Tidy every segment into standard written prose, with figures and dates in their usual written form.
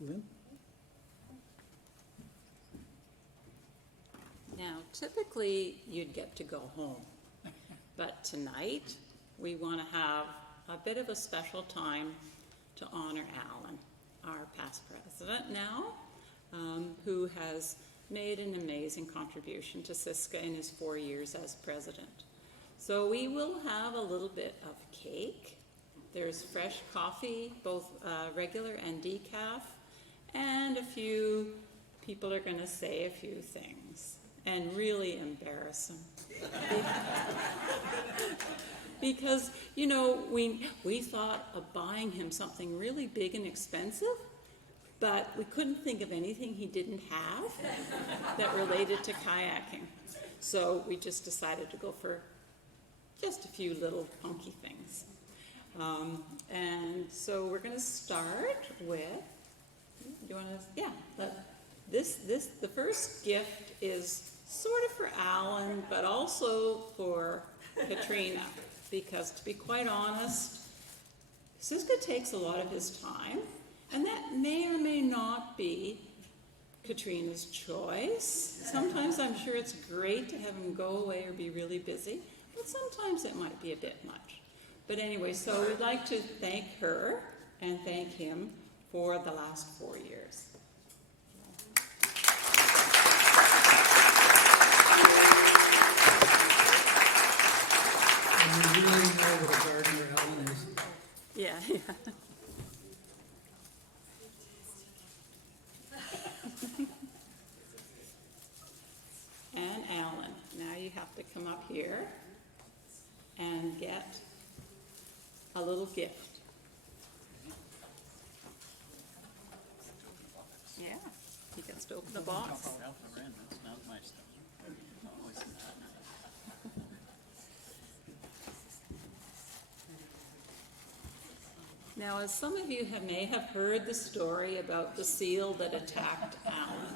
Lynn? Now, typically, you'd get to go home, but tonight, we want to have a bit of a special time to honor Alan, our past president now, who has made an amazing contribution to Siska in his 4 years as president. So we will have a little bit of cake. There's fresh coffee, both regular and decaf, and a few people are going to say a few things and really embarrass him. Because, you know, we thought of buying him something really big and expensive, but we couldn't think of anything he didn't have that related to kayaking. So we just decided to go for just a few little funky things. And so we're going to start with, do you want to, yeah, the first gift is sort of for Alan, but also for Katrina, because to be quite honest, Siska takes a lot of his time, and that may or may not be Katrina's choice. Sometimes I'm sure it's great to have him go away or be really busy, but sometimes it might be a bit much. But anyway, so we'd like to thank her and thank him for the last 4 years. And you really know what a gardener Alan is. Yeah. And Alan, now you have to come up here and get a little gift. Yeah, he gets to open the box. Now, as some of you may have heard the story about the seal that attacked Alan,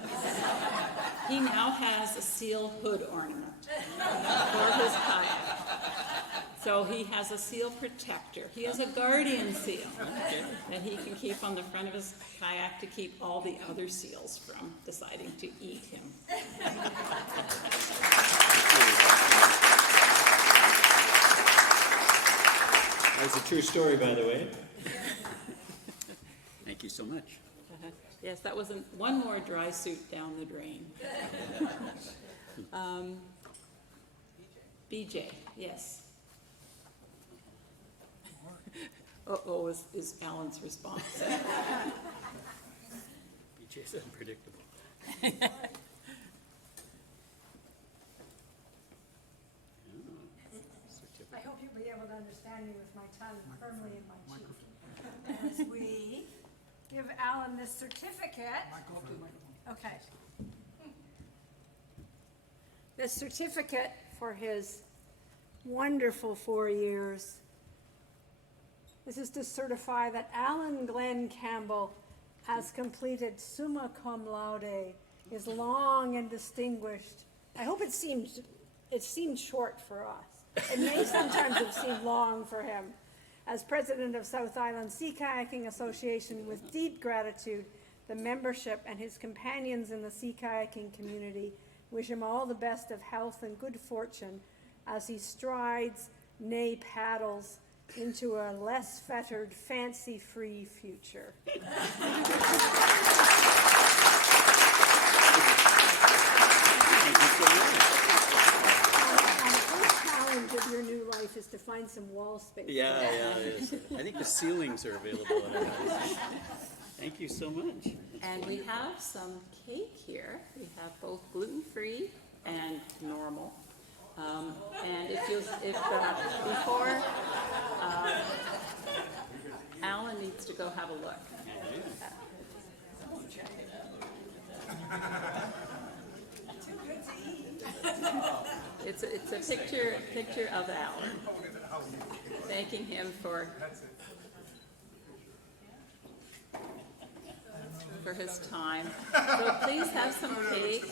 he now has a seal hood ornament for his kayak. So he has a seal protector. He has a guardian seal that he can keep on the front of his kayak to keep all the other seals from deciding to eat him. That's a true story, by the way. Thank you so much. Yes, that wasn't one more dry suit down the drain. BJ, yes. Uh-oh, is Alan's response. BJ's unpredictable. I hope you'll be able to understand me with my tongue firmly in my cheek. As we give Alan this certificate. Okay. This certificate for his wonderful 4 years. This is to certify that Alan Glenn Campbell has completed summa cum laude, is long and distinguished. I hope it seemed short for us. It may sometimes have seemed long for him. As president of South Island Sea Kayaking Association, with deep gratitude, the membership and his companions in the sea kayaking community wish him all the best of health and good fortune as he strides, nay paddles, into a less fettered, fancy-free future. Of your new life is to find some wall space. Yeah. I think the ceilings are available in our house. Thank you so much. And we have some cake here. We have both gluten-free and normal. And before Alan needs to go have a look. It's a picture of Alan, thanking him for his time. So please have some cake.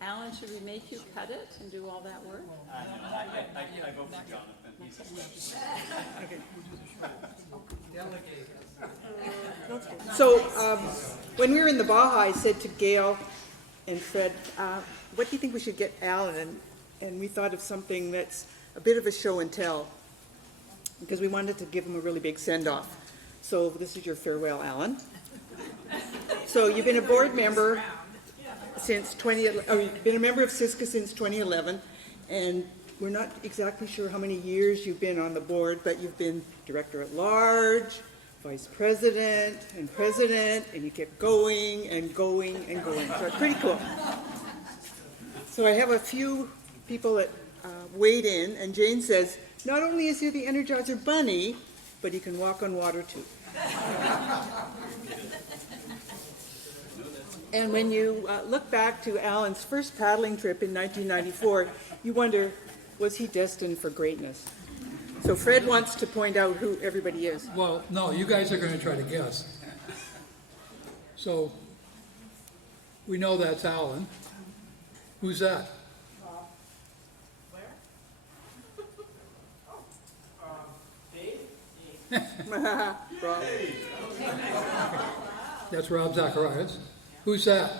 Alan, should we make you cut it and do all that work? I vote for Jonathan. Delegate. So, when we were in the Baja, I said to Gail and Fred, what do you think we should get Alan? And we thought of something that's a bit of a show and tell, because we wanted to give him a really big send-off. So this is your farewell, Alan. So you've been a board member since you've been a member of Siska since 2011, and we're not exactly sure how many years you've been on the board, but you've been director at large, vice president, and you kept going and going and going. So it's pretty cool. So I have a few people that weighed in, and Jane says, not only is he the Energizer Bunny, but he can walk on water too. And when you look back to Alan's first paddling trip in 1994, you wonder, was he destined for greatness? So Fred wants to point out who everybody is. Well, no, you guys are going to try to guess. So, we know that's Alan. Who's that? Rob. That's Rob Zacharias. Who's that?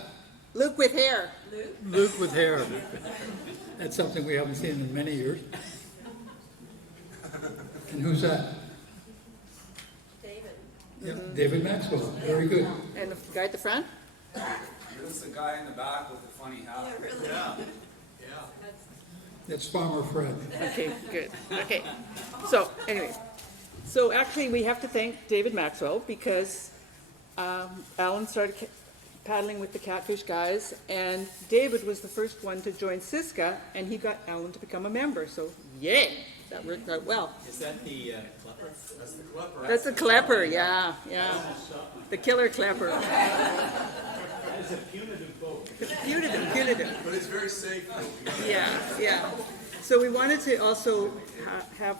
Luke with hair. Luke with hair. That's something we haven't seen in many years. And who's that? David. Yeah, David Maxwell. Very good. And the guy at the front? That's the guy in the back with the funny hat. Yeah. That's Farmer Fred. Okay, good. Okay. So, anyway. So actually we have to thank David Maxwell because Alan started paddling with the Catfish guys, and David was the first one to join Siska, and he got Alan to become a member. So, yay! That worked out well. Is that the Klepper? That's the Klepper. That's the Klepper, yeah. The killer Klepper. That is a punitive boat. Punitive. But it's very safe. Yeah. So we wanted to also have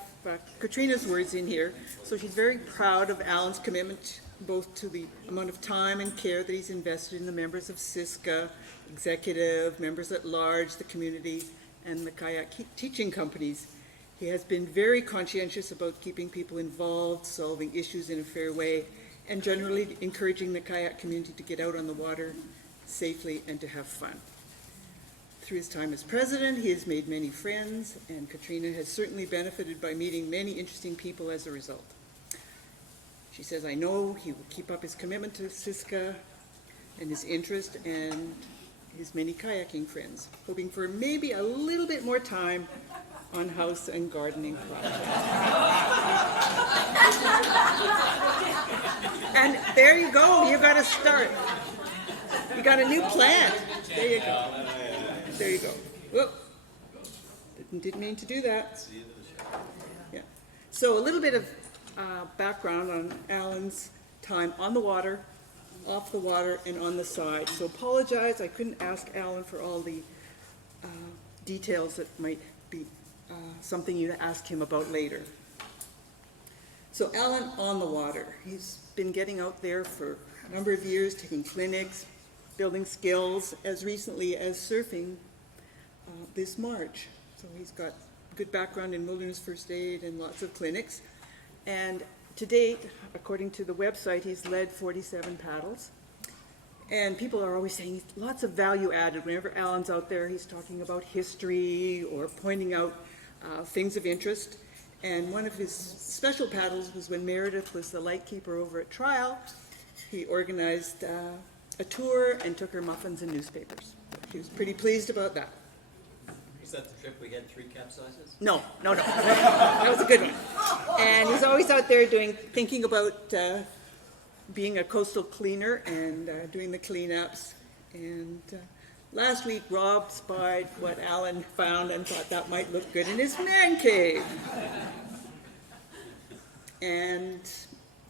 Katrina's words in here. So she's very proud of Alan's commitment both to the amount of time and care that he's invested in the members of Siska, executive, members at large, the community, and the kayak teaching companies. He has been very conscientious about keeping people involved, solving issues in a fair way, and generally encouraging the kayak community to get out on the water safely and to have fun. Through his time as president, he has made many friends, and Katrina has certainly benefited by meeting many interesting people as a result. She says, I know he will keep up his commitment to Siska and his interest and his many kayaking friends, hoping for maybe a little bit more time on house and gardening projects. And there you go, you got to start. You got a new plant. There you go. There you go. Whoop. Didn't mean to do that. Yeah. So a little bit of background on Alan's time on the water, off the water, and on the side. So apologize, I couldn't ask Alan for all the details that might be something you ask him about later. So Alan on the water. He's been getting out there for a number of years, taking clinics, building skills, as recently as surfing this March. So he's got good background in wilderness first aid and lots of clinics. And to date, according to the website, he's led 47 paddles. And people are always saying lots of value added. Whenever Alan's out there, he's talking about history or pointing out things of interest. And one of his special paddles was when Meredith was the lightkeeper over at Trial. He organized a tour and took her muffins and newspapers. He was pretty pleased about that. Is that the trip we had 3 capsizes? No. That was a good one. And he's always out there thinking about being a coastal cleaner and doing the cleanups. And last week, Rob spied what Alan found and thought that might look good in his man cave. And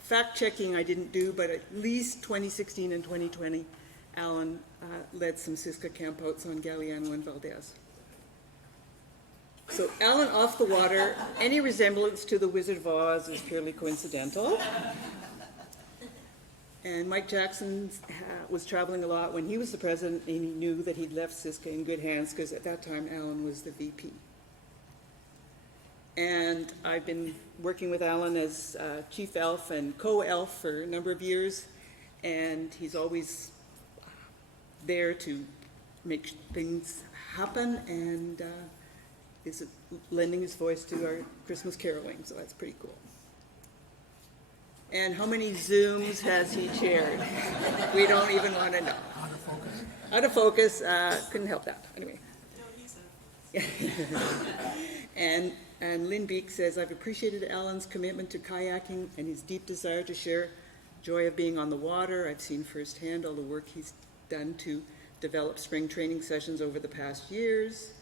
fact-checking I didn't do, but at least 2016 and 2020, Alan led some Siska campouts on Galiano and Valdez. So Alan off the water, any resemblance to the Wizard of Oz is purely coincidental. And Mike Jackson was traveling a lot when he was the president, and he knew that he'd left Siska in good hands because at that time Alan was the VP. And I've been working with Alan as chief elf and co-elf for a number of years, and he's always there to make things happen, and is lending his voice to our Christmas caroling, so that's pretty cool. And how many Zooms has he chaired? We don't even want to know. Out of focus, couldn't help that, anyway. And Lynn Beek says, I've appreciated Alan's commitment to kayaking and his deep desire to share joy of being on the water. I've seen firsthand all the work he's done to develop spring training sessions over the past years.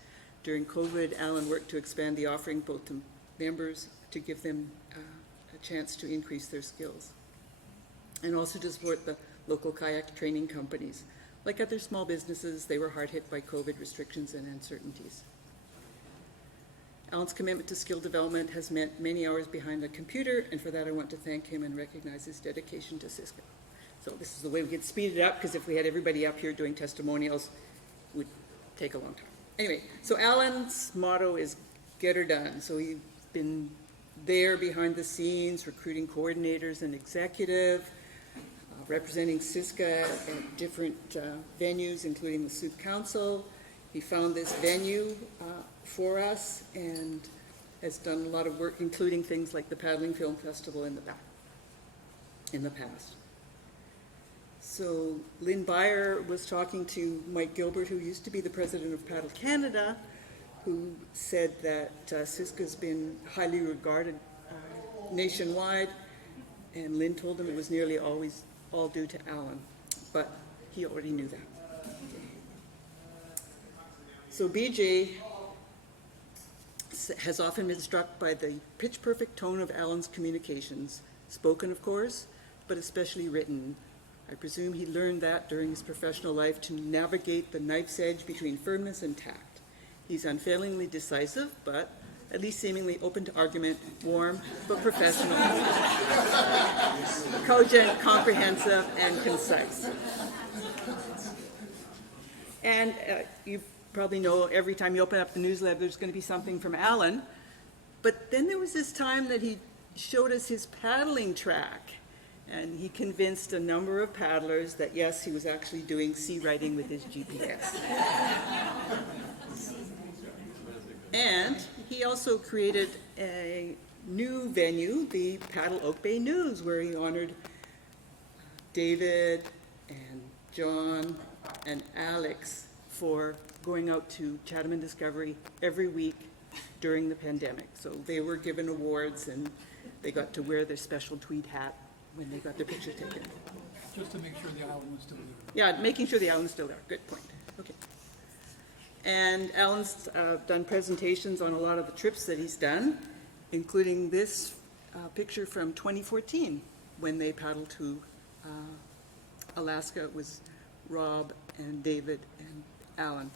During COVID, Alan worked to expand the offering both to members to give them a chance to increase their skills, and also to support the local kayak training companies. Like other small businesses, they were hard hit by COVID restrictions and uncertainties. Alan's commitment to skill development has meant many hours behind the computer, and for that I want to thank him and recognize his dedication to Siska. So this is the way we could speed it up, because if we had everybody up here doing testimonials, it would take a long time. Anyway, so Alan's motto is get her done. So he's been there behind the scenes, recruiting coordinators and executive, representing Siska at different venues, including the Sioux Council. He found this venue for us and has done a lot of work, including things like the Paddling Film Festival in the past. So Lynn Byer was talking to Mike Gilbert, who used to be the president of Paddle Canada, who said that Siska's been highly regarded nationwide, and Lynn told him it was nearly always all due to Alan, but he already knew that. So BJ has often been struck by the pitch-perfect tone of Alan's communications, spoken of course, but especially written. I presume he learned that during his professional life to navigate the knife's edge between firmness and tact. He's unfailingly decisive, but at least seemingly open to argument, warm but professional, cogent, comprehensive, and concise. And you probably know every time you open up the newsletter, there's going to be something from Alan. But then there was this time that he showed us his paddling track. And he convinced a number of paddlers that, yes, he was actually doing sea writing with his GPS. And he also created a new venue, the Paddle Oak Bay News, where he honored David and John and Alex for going out to Chatham and Discovery every week during the pandemic. So they were given awards, and they got to wear their special tweed hat when they got their picture taken. Just to make sure the island was still there. Yeah, making sure the island's still there. Good point. Okay. And Alan's done presentations on a lot of the trips that he's done, including this picture from 2014 when they paddled to Alaska. It was Rob and David and Alan.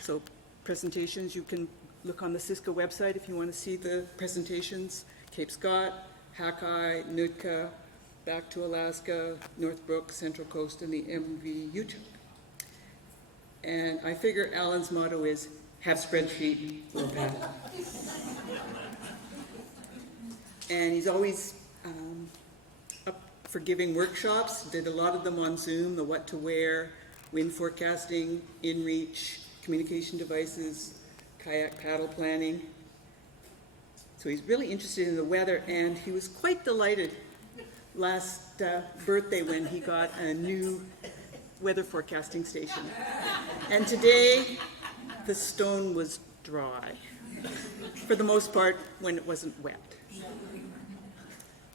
So presentations, you can look on the Siska website if you want to see the presentations. Cape Scott, Hakai, Nootka, back to Alaska, Northbrook, Central Coast, and the MV Utah. And I figure Alan's motto is, have spreadsheet, we'll paddle. And he's always up for giving workshops, did a lot of them on Zoom, the what to wear, wind forecasting, inReach, communication devices, kayak paddle planning. So he's really interested in the weather, and he was quite delighted last birthday when he got a new weather forecasting station. And today, the stone was dry, for the most part, when it wasn't wet.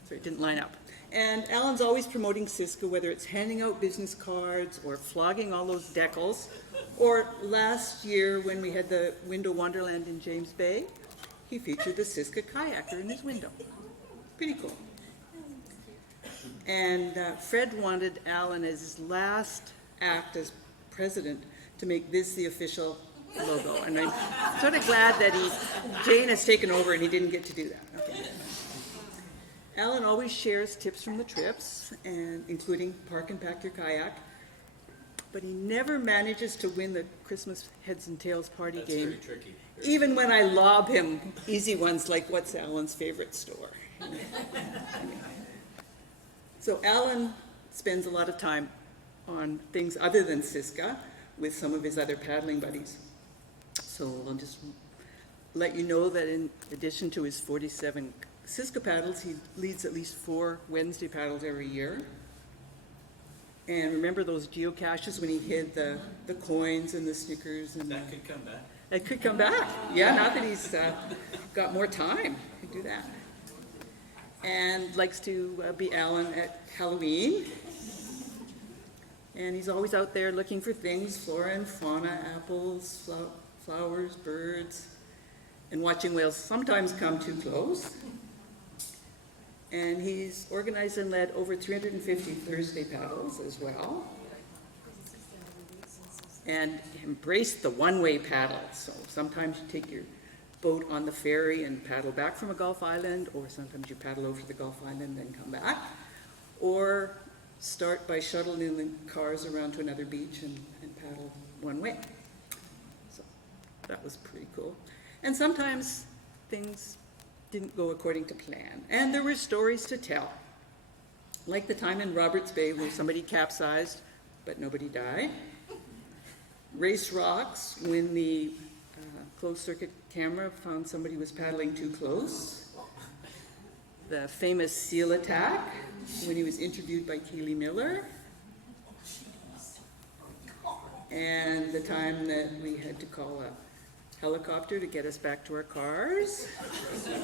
So it didn't line up. And Alan's always promoting Siska, whether it's handing out business cards or flogging all those decals, or last year when we had the Window Wonderland in James Bay, he featured the Siska kayaker in his window. Pretty cool. And Fred wanted Alan as his last act as president to make this the official logo. And I'm sort of glad that Jane has taken over and he didn't get to do that. Okay. Alan always shares tips from the trips, and including park and pack your kayak. but he never manages to win the Christmas heads and tails party That's game. very tricky. Even when I lob him easy ones like what's Alan's favorite store. So Alan spends a lot of time on things other than Siska with some of his other paddling buddies. So I'll just let you know that in addition to his 47 Siska paddles, he leads at least 4 Wednesday paddles every year. And remember those geocaches when he hid the coins and the Snickers? And That could come back. it could come back. Yeah, now that he's got more time, he can do that. And likes to be Alan at Halloween. And he's always out there looking for things, flora and fauna, apples, flowers, birds, and watching whales sometimes come too close. And he's organized and led over 350 Thursday paddles as well. And embraced the one-way paddle. So sometimes you take your boat on the ferry and paddle back from a Gulf island, or sometimes you paddle over to the Gulf island and then come back. Or start by shuttling the cars around to another beach and paddle one way. So that was pretty cool. And sometimes things didn't go according to plan. And there were stories to tell. Like the time in Roberts Bay where somebody capsized, but nobody died. Race rocks when the closed circuit camera found somebody was paddling too close. The famous seal attack when he was interviewed by Kaylee Miller. And the time that we had to call a helicopter to get us back to our cars. Just a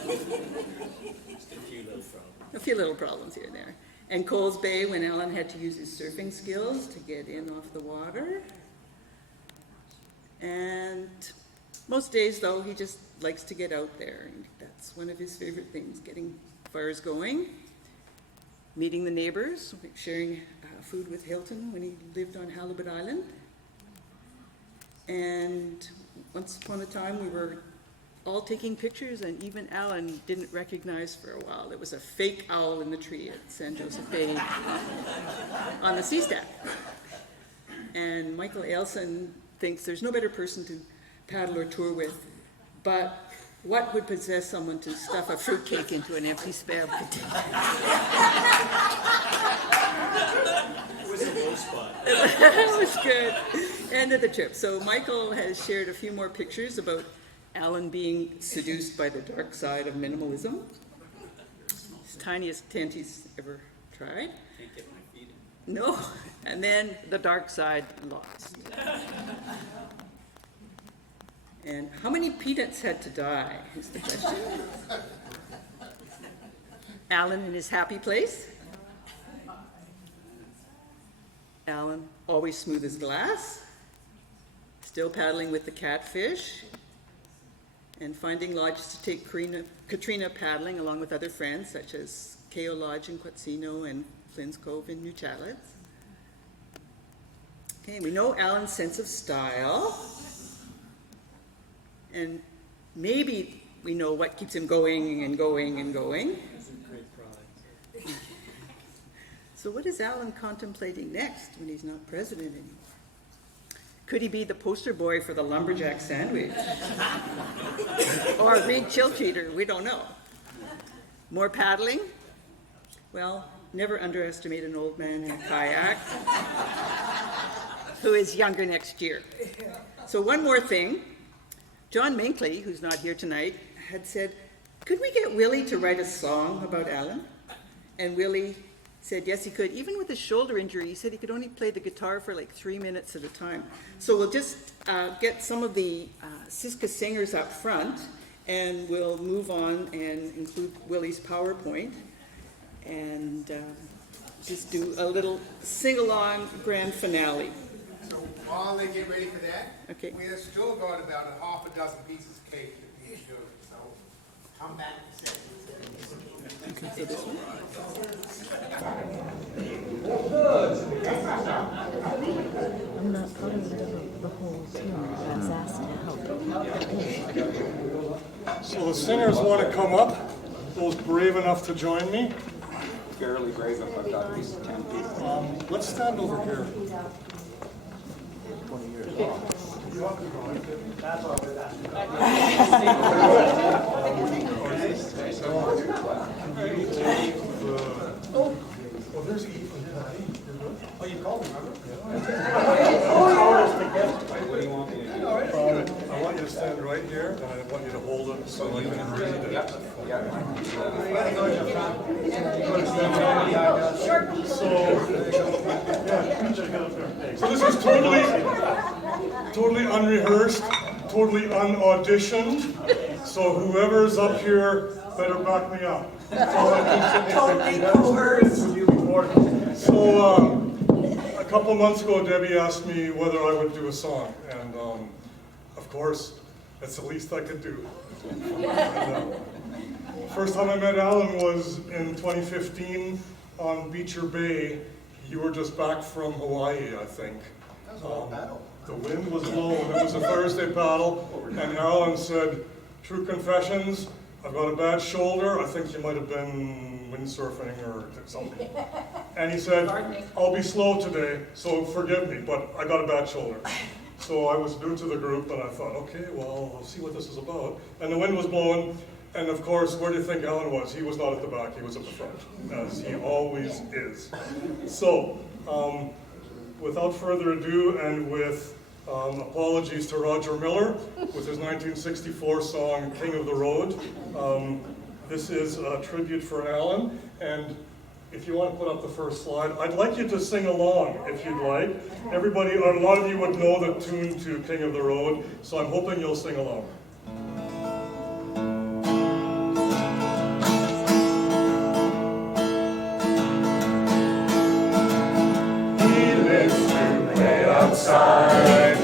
few little problems. A few little problems here and there. And Coles Bay when Alan had to use his surfing skills to get in off the water. And most days, though, he just likes to get out there. And that's one of his favorite things, getting fires going, meeting the neighbors, sharing food with Hilton when he lived on Halibut Island. And once upon a time, we were all taking pictures, and even Alan didn't recognize for a while. There was a fake owl in the tree at San Josef Bay on the sea stack. And Michael Ailson thinks there's no better person to paddle or tour with, but what would possess someone to stuff a fruitcake into an empty spam container? It was a low spot. That was good. End of the trip. So Michael has shared a few more pictures about Alan being seduced by the dark side of minimalism. His tiniest tent he's ever tried. Can't get my feet in. No. And then the dark side lost. And how many peanuts had to die is the question. Alan in his happy place. Alan always smooth as glass. Still paddling with the catfish. And finding lodges to take Katrina paddling along with other friends such as K.O. Lodge in Quatsino and Flynn's Cove in New Chalets. Okay, we know Alan's sense of style. And maybe we know what keeps him going and going and going. It's a great product. So what is Alan contemplating next when he's not president anymore? Could he be the poster boy for the lumberjack sandwich? Or a Reed chill cheater? We don't know. More paddling? Well, never underestimate an old man in a kayak who is younger next year. So one more thing. John Minkley, who's not here tonight, had said, could we get Willie to write a song about Alan? And Willie said yes, he could. Even with his shoulder injury, he said he could only play the guitar for like 3 minutes at a time. So we'll just get some of the Siska singers up front, and we'll move on and include Willie's PowerPoint, and just do a little sing-along grand finale. So while they get ready for that, Okay. we have still got about a half a dozen pieces of cake that we can do. So come back and say. So this one? I'm not part of the whole team. I was asked to help. So the singers want to come up, those brave enough to join me. Barely brave if I've got at least 10 people. Let's stand over here. Well, there's Ethan and Patty. Oh, you called me, remember? What do you want me to do? I want you to stand right here, and I want you to hold it so I can read it. So this is totally unrehearsed, totally unauditioned. So whoever's up here better back me up. Totally coerced. So a couple months ago, Debbie asked me whether I would do a song, and of course, that's the least I could do. First time I met Alan was in 2015 on Beecher Bay. You were just back from Hawaii, I think. The wind was blowing. It was a Thursday paddle, and Alan said, "True confessions, I've got a bad shoulder." I think you might have been windsurfing or something. And he said, "I'll be slow today, so forgive me, but I got a bad shoulder." So I was new to the group, and I thought, okay, well, I'll see what this is about. And the wind was blowing, and of course, where do you think Alan was? He was not at the back, he was at the front, as he always is. So, without further ado, and with apologies to Roger Miller, with his 1964 song, King of the Road, this is a tribute for Alan, and if you want to put up the first slide, I'd like you to sing along, if you'd like. Everybody, or a lot of you would know the tune to King of the Road, so I'm hoping you'll sing along. He lives to play outside,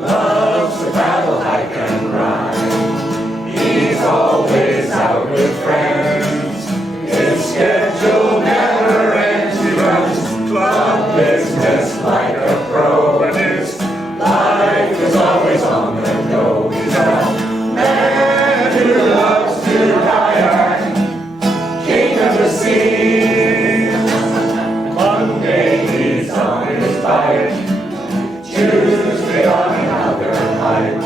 loves to paddle, hike and ride. He's always out with friends, his schedule never ends. He runs club business like a pro, and his life is always on the go. He's a man who loves to kayak, king of the sea. Monday he's on his bike, Tuesday on another hike,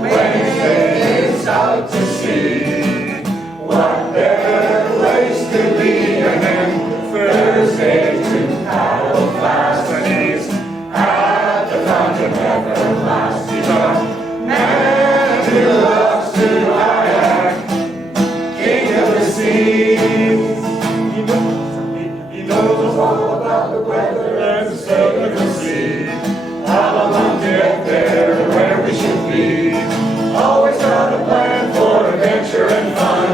Wednesday is out to sea. What better place to be? And then Thursday to paddle fast, and he's at the fountain Everlast. He's a man who loves to kayak, king of the seas. He knows all about the weather and the state of the sea. How long to get there, where we should be. Always got a plan for adventure and fun.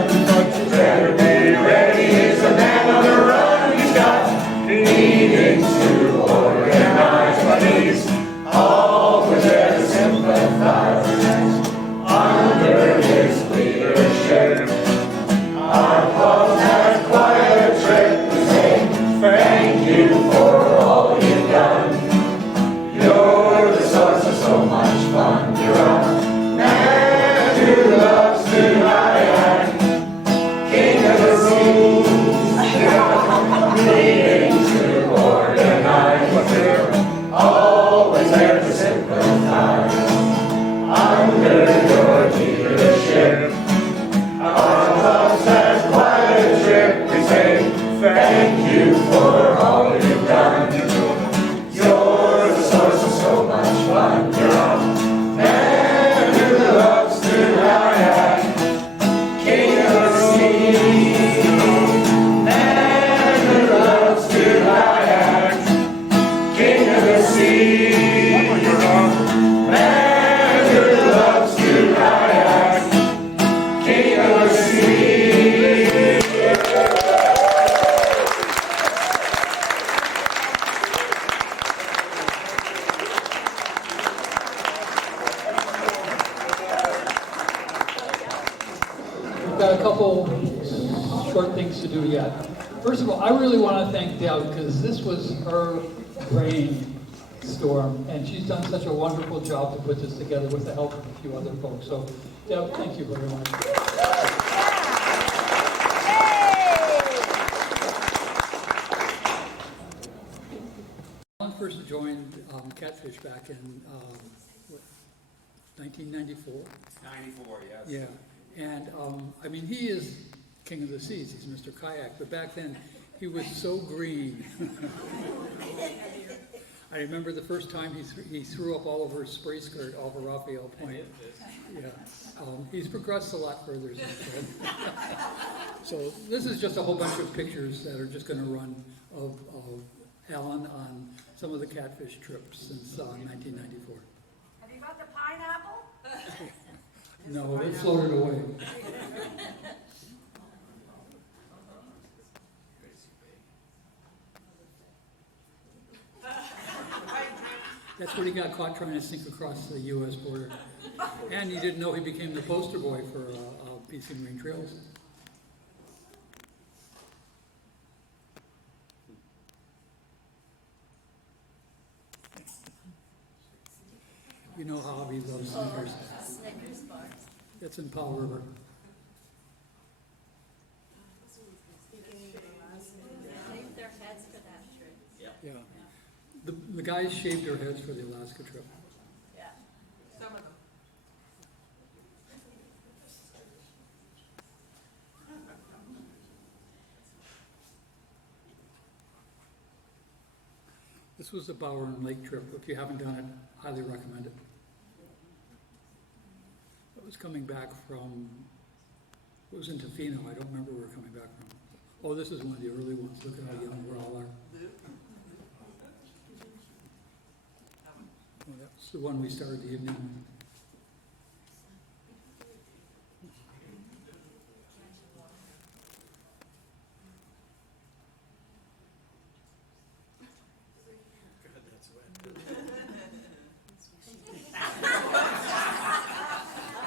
Better be ready, he's a man on the run. He's got meetings to organize, but he's always there to sympathize. Under his leadership, our cause has quite a trip. We say thank you for all you've done. You're the source of so much fun. You're a man who loves to kayak, king of the seas. Meetings to organize, but you're always there to sympathize. Under your leadership, our cause has quite a trip. We say thank you for all you've done. You're the source of so much fun. You're a man who loves to kayak, king of the sea. Man who loves to kayak, king of the sea. You're a man who loves to kayak, king of the sea. We've got a couple short things to do yet. First of all, I really want to thank Deb, because this was her brainstorm, and she's done such a wonderful job to put this together with the help of a few other folks. So, Deb, thank you very much. first joined Catfish back in, what, 1994? 94, yes. Yeah, and, I mean, he is king of the seas, he's Mr. Kayak, but back then, he was so green. I remember the first time he threw up all over his spray skirt over Raphael Point. Yeah, he's progressed a lot further since then. So this is just a whole bunch of pictures that are just gonna run of Alan on some of the Catfish trips since 1994. Have you got the pineapple? No, it floated away. That's when he got caught trying to sink across the U.S. border. And he didn't know he became the poster boy for BC Marine Trails. You know how he loves Snickers. Snickers bars. That's in Powell River. Shaved their heads for that trip. Yeah. The guys shaved their heads for the Alaska trip. Yeah. Some of them. This was the Bowen Lake trip. If you haven't done it, highly recommend it. It was coming back from, it was in Tofino. I don't remember where we're coming back from. Oh, this is one of the early ones. Look at how young we all are. Oh, that's the one we started the evening with.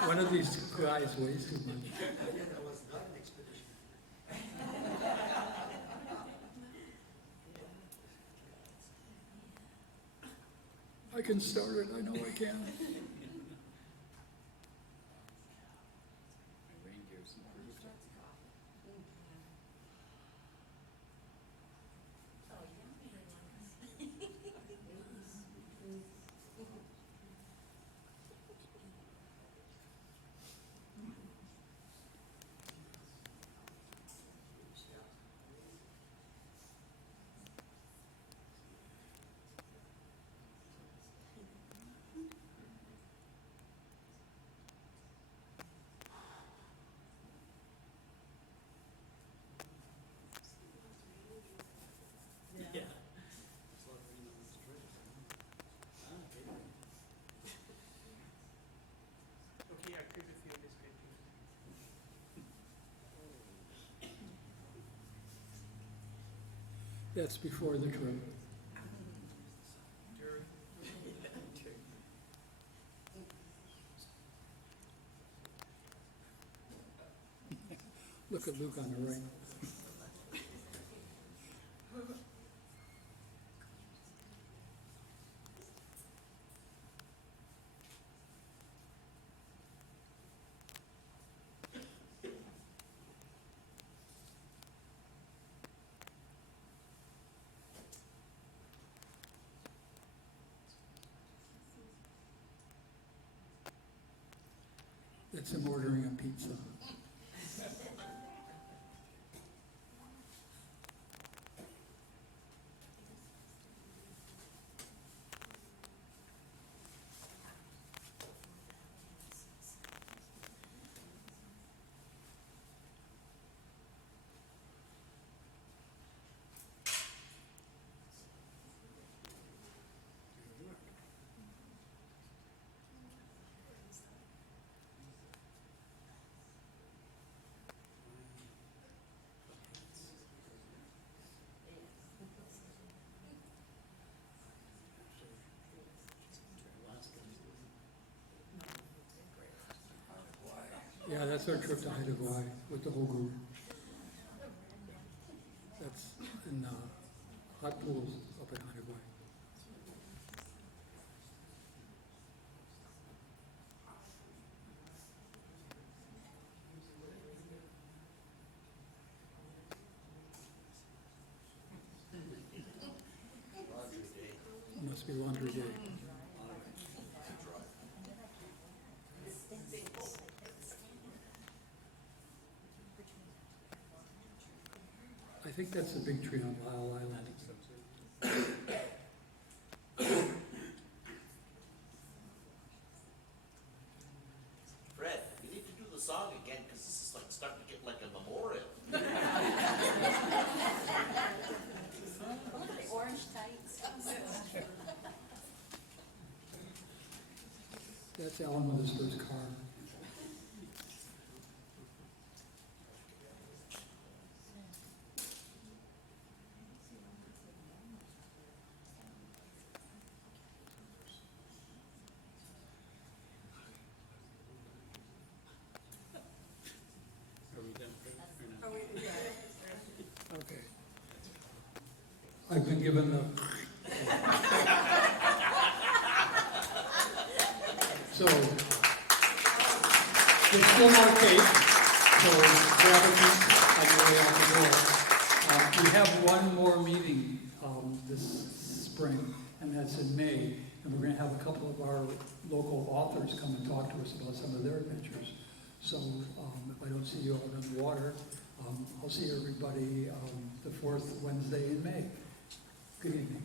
One of these guys weighs too much. I can start it, I know I can. Okay, I took a few of these pictures. That's before the trip. Look at Luke on the right. That's him ordering a pizza. Yeah, that's our trip to Haida Gwaii with the whole group. That's in hot pools up in Haida Gwaii. Must be laundry day. I think that's the big tree on Lyle Island. Fred, you need to do the song again, because this is like starting to get like a memorial. Look at the orange tights. That's Alan with his first car. Are we done, Fred, or not? Okay. I've been given the. So, there's still more cake, so grab a piece on your way out the door. We have one more meeting this spring, and that's in May, and we're gonna have a couple of our local authors come and talk to us about some of their adventures. So, if I don't see you out on the water, I'll see everybody the fourth Wednesday in May. Good evening.